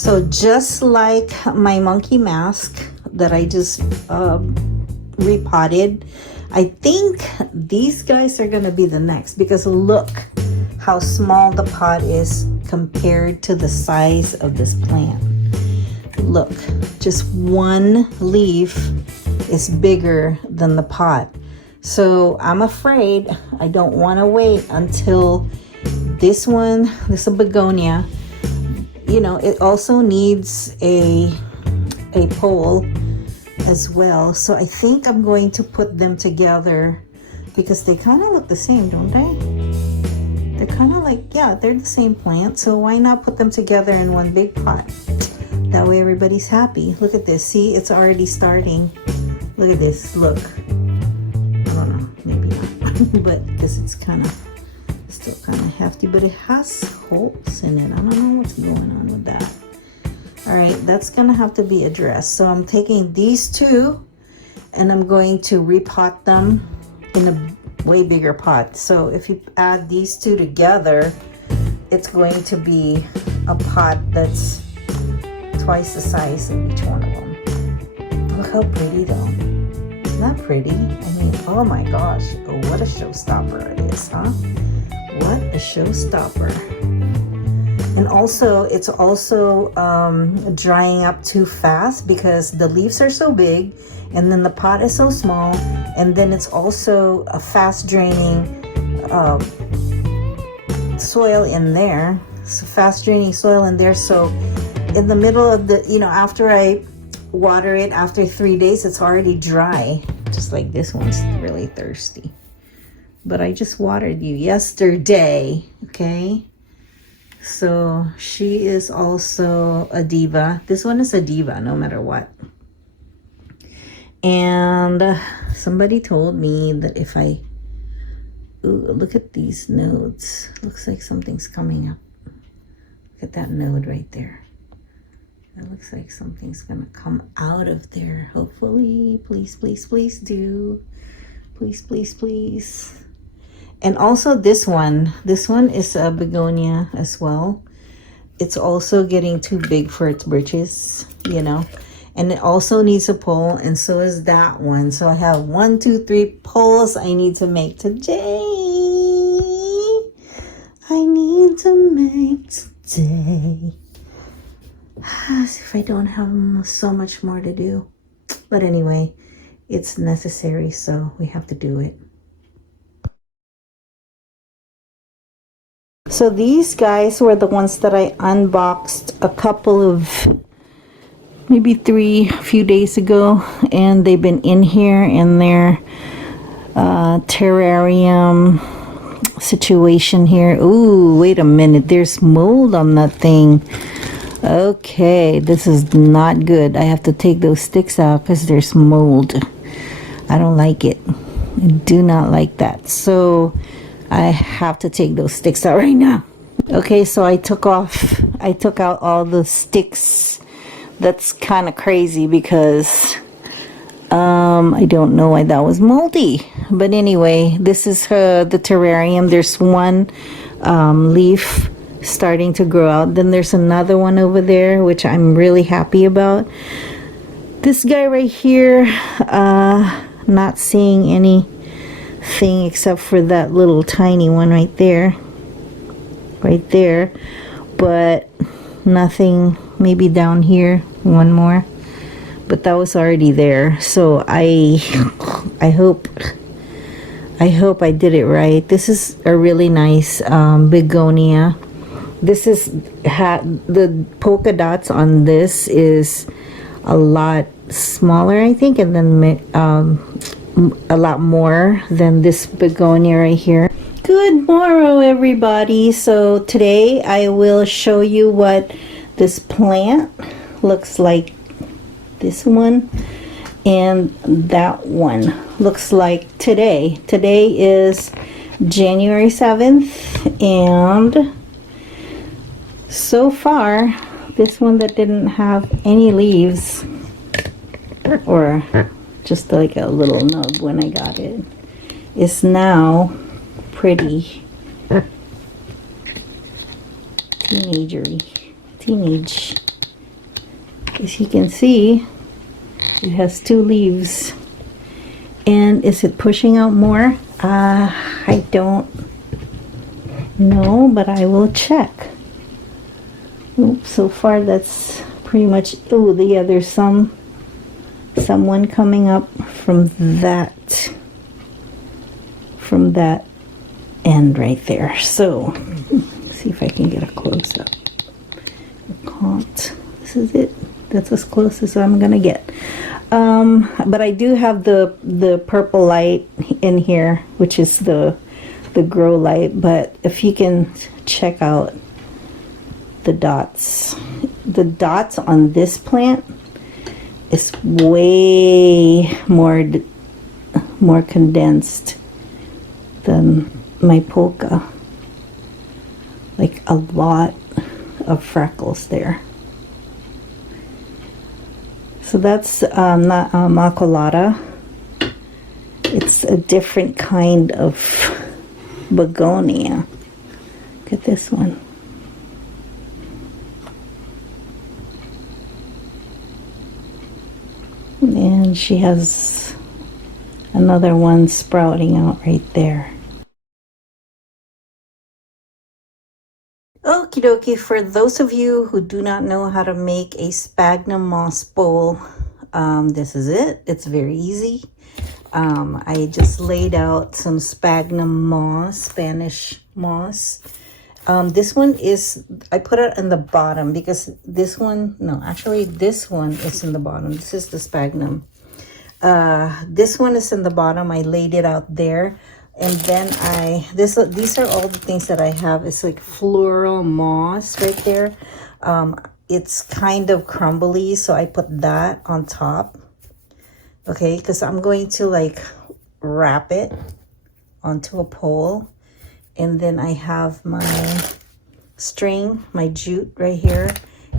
So just like my monkey mask that I just repotted, I think these guys are gonna be the next, because look how small the pot is compared to the size of this plant. Look, just one leaf is bigger than the pot. So I'm afraid I don't want to wait until this one, this is a begonia, you know, it also needs a pole as well. So I think I'm going to put them together because they kind of look the same, don't they? They're kind of like, yeah, they're the same plant. So why not put them together in one big pot? That way everybody's happy. Look at this. See, it's already starting. Look at this. Look. I don't know. Maybe not. But because it's kind of still kind of hefty. But it has holes in it. I don't know what's going on with that. All right. That's going to have to be addressed. So I'm taking these two and I'm going to repot them in a way bigger pot. So if you add these two together, it's going to be a pot that's twice the size of each one of them. Look how pretty though. Isn't that pretty? I mean, oh my gosh. Oh, what a showstopper it is, huh? What a showstopper. And also, it's also drying up too fast because the leaves are so big and then the pot is so small, and then it's also a fast draining soil in there. So fast draining soil in there. So in the middle of the, you know, after I water it after 3 days, it's already dry. Just like this one's really thirsty. But I just watered you yesterday, okay? So she is also a diva. This one is a diva no matter what. And somebody told me that if I, ooh, look at these nodes. Looks like something's coming up. Look at that node right there. It looks like something's gonna come out of there. Hopefully, please, please, please do. Please, please, please. And also this one is a begonia as well. It's also getting too big for its britches, you know. And it also needs a pole, and so is that one. So I have 1, 2, 3 poles I need to make today. I need to make today. As if I don't have so much more to do. But anyway, it's necessary, so we have to do it. So these guys were the ones that I unboxed a couple of, maybe a few days ago, and they've been in here in their terrarium situation here. Ooh, wait a minute, there's mold on that thing. Okay, this is not good. I have to take those sticks out because there's mold. I don't like it. I do not like that. So I have to take those sticks out right now. Okay, so I took out all the sticks. That's kind of crazy because I don't know why that was moldy. But anyway, this is the terrarium. There's one leaf starting to grow out. Then there's another one over there, which I'm really happy about. This guy right here, not seeing anything except for that little tiny one right there. But nothing. Maybe down here, one more. But that was already there. So I hope I did it right. This is a really nice begonia. This is the polka dots on this is a lot smaller, I think, and then a lot more than this begonia right here. Good morrow, everybody. So today I will show you what this plant looks like. This one and that one looks like today. Today is January 7th, and so far this one that didn't have any leaves, or just like a little nub when I got it, is now pretty teenage. As you can see, it has 2 leaves. And is it pushing out more? I don't know, but I will check. Oops, so far that's pretty much, oh yeah, there's someone coming up from that end right there. So see if I can get a close up. I can't. This is it. That's as close as I'm gonna get. But I do have the purple light in here, which is the grow light. But if you can check out the dots on this plant is way more condensed than my polka. Like a lot of freckles there. So that's not Immaculata. It's a different kind of begonia. Look at this one. And she has another one sprouting out right there. Okie dokie, for those of you who do not know how to make a sphagnum moss bowl, this is it. It's very easy. I just laid out some sphagnum moss, Spanish moss. This one is, I put it in the bottom because this one, no, actually this one is in the bottom. This is the sphagnum. This one is in the bottom. I laid it out there. And then these are all the things that I have. It's like floral moss right there. It's kind of crumbly, so I put that on top. Okay, because I'm going to like wrap it onto a pole. And then I have my string, my jute right here.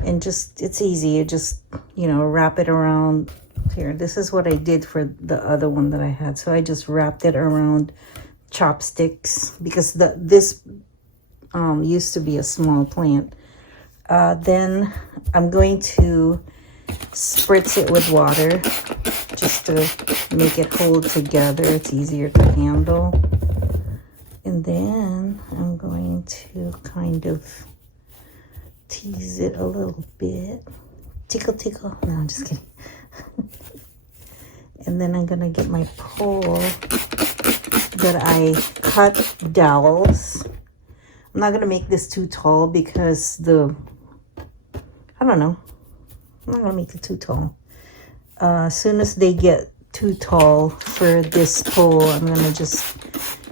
And just, it's easy. You just, you know, wrap it around here. This is what I did for the other one that I had. So I just wrapped it around chopsticks because this used to be a small plant. Then I'm going to spritz it with water just to make it hold together. It's easier to handle. And then I'm going to kind of tease it a little bit. Tickle, tickle. No, I'm just kidding. And then I'm going to get my pole that I cut dowels. I'm not going to make this too tall because I don't know. I'm not going to make it too tall. As soon as they get too tall for this pole, I'm going to just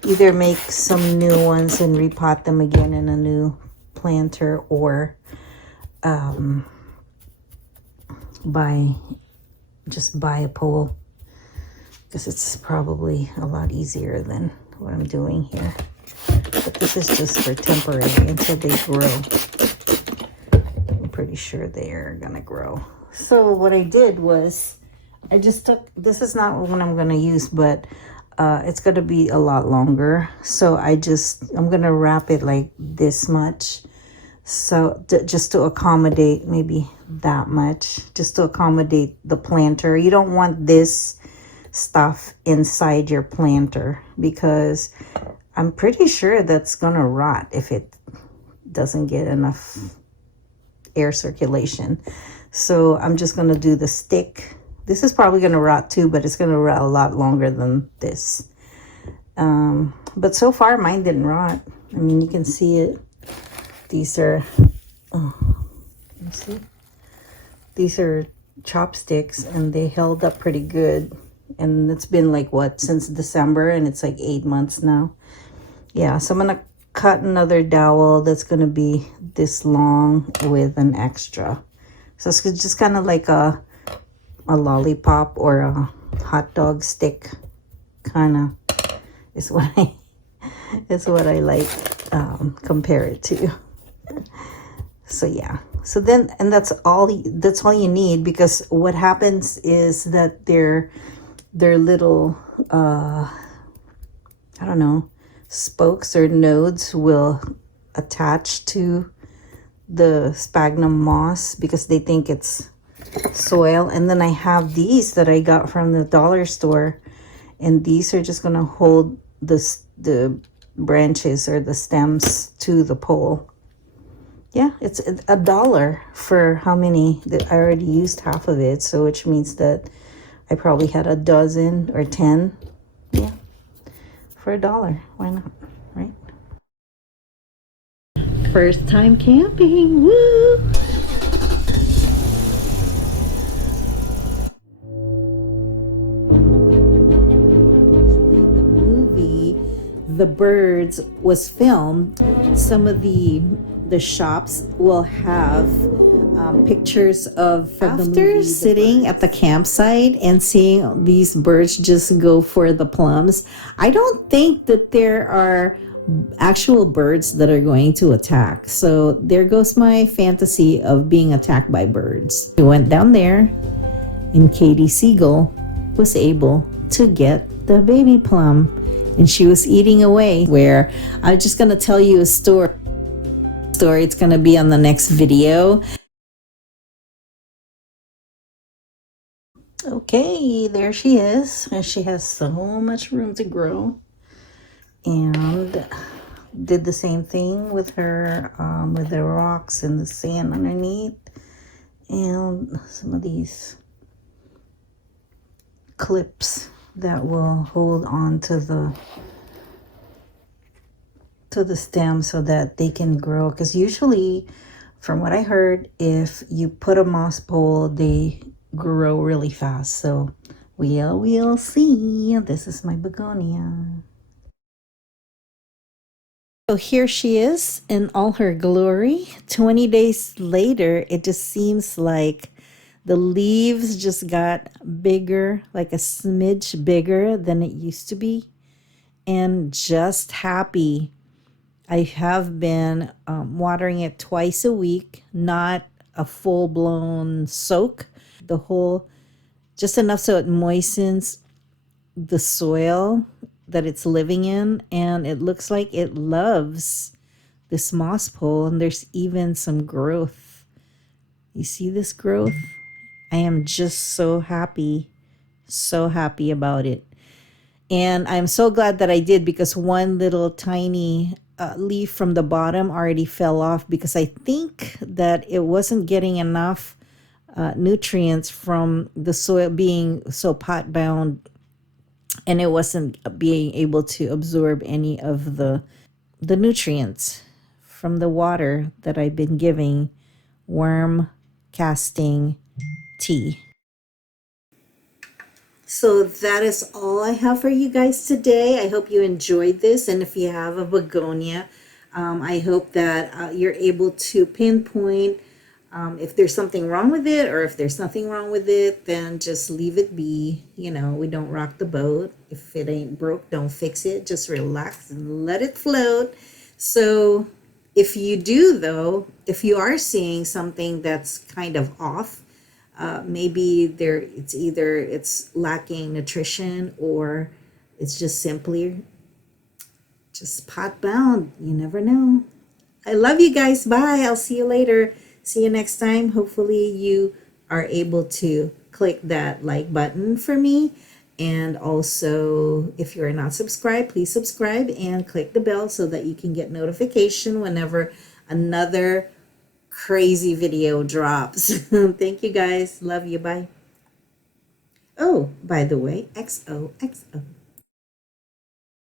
either make some new ones and repot them again in a new planter, or buy a pole, because it's probably a lot easier than what I'm doing here. But this is just for temporary until they grow. I'm pretty sure they're gonna grow. So what I did was I just took, this is not what I'm gonna use, but it's gonna be a lot longer. So I'm gonna wrap it like this much. So just to accommodate maybe that much, just to accommodate the planter. You don't want this stuff inside your planter because I'm pretty sure that's gonna rot if it doesn't get enough air circulation. So I'm just gonna do the stick. This is probably gonna rot too, but it's gonna rot a lot longer than this. But so far mine didn't rot. I mean, you can see it. These are, oh, you see? These are chopsticks and they held up pretty good. And it's been like what, since December, and it's like 8 months now. Yeah, so I'm gonna cut another dowel that's gonna be this long with an extra. So it's just kind of like a lollipop or a hot dog stick, kind of is what I like compare it to. So yeah, so then, and that's all you need, because what happens is that their little I don't know, spokes or nodes will attach to the sphagnum moss because they think it's soil. And then I have these that I got from the dollar store, and these are just gonna hold the branches or the stems to the pole. Yeah, it's $1 for how many that I already used half of it, so which means that I probably had a dozen or 10. Yeah, for $1. Why not, right? First time camping. Woo! The movie The Birds was filmed. Some of the shops will have pictures of after sitting at the campsite and seeing these birds just go for the plums. I don't think that there are actual birds that are going to attack. So there goes my fantasy of being attacked by birds. We went down there, and Katie Siegel was able to get the baby plum, and she was eating away. Where I'm just gonna tell you a story. It's gonna be on the next video. Okay, there she is, and she has so much room to grow. And did the same thing with her, with the rocks and the sand underneath, and some of these clips that will hold on to the stem so that they can grow. Because usually, from what I heard, if you put a moss pole, they grow really fast. So we'll see. This is my begonia. So here she is in all her glory. 20 days later, it just seems like the leaves just got bigger, like a smidge bigger than it used to be. And just happy. I have been watering it twice a week, not a full-blown soak. The whole, just enough so it moistens the soil that it's living in, and it looks like it loves this moss pole, and there's even some growth. You see this growth? I am just so happy about it. And I'm so glad that I did, because one little tiny leaf from the bottom already fell off, because I think that it wasn't getting enough nutrients from the soil being so pot bound, and it wasn't being able to absorb any of the nutrients from the water that I've been giving worm casting tea. So that is all I have for you guys today. I hope you enjoyed this, and if you have a begonia, I hope that you're able to pinpoint if there's something wrong with it, or if there's nothing wrong with it, then just leave it be. You know, we don't rock the boat. If it ain't broke, don't fix it. Just relax and let it float. So if you do, though, if you are seeing something that's kind of off, maybe it's lacking nutrition, or it's just simply just pot bound. You never know. I love you guys. Bye. I'll see you later. See you next time. Hopefully you are able to click that like button for me. And also, if you're not subscribed, please subscribe and click the bell so that you can get notification whenever another crazy video drops. Thank you guys. Love you. Bye. Oh, by the way, XOXO.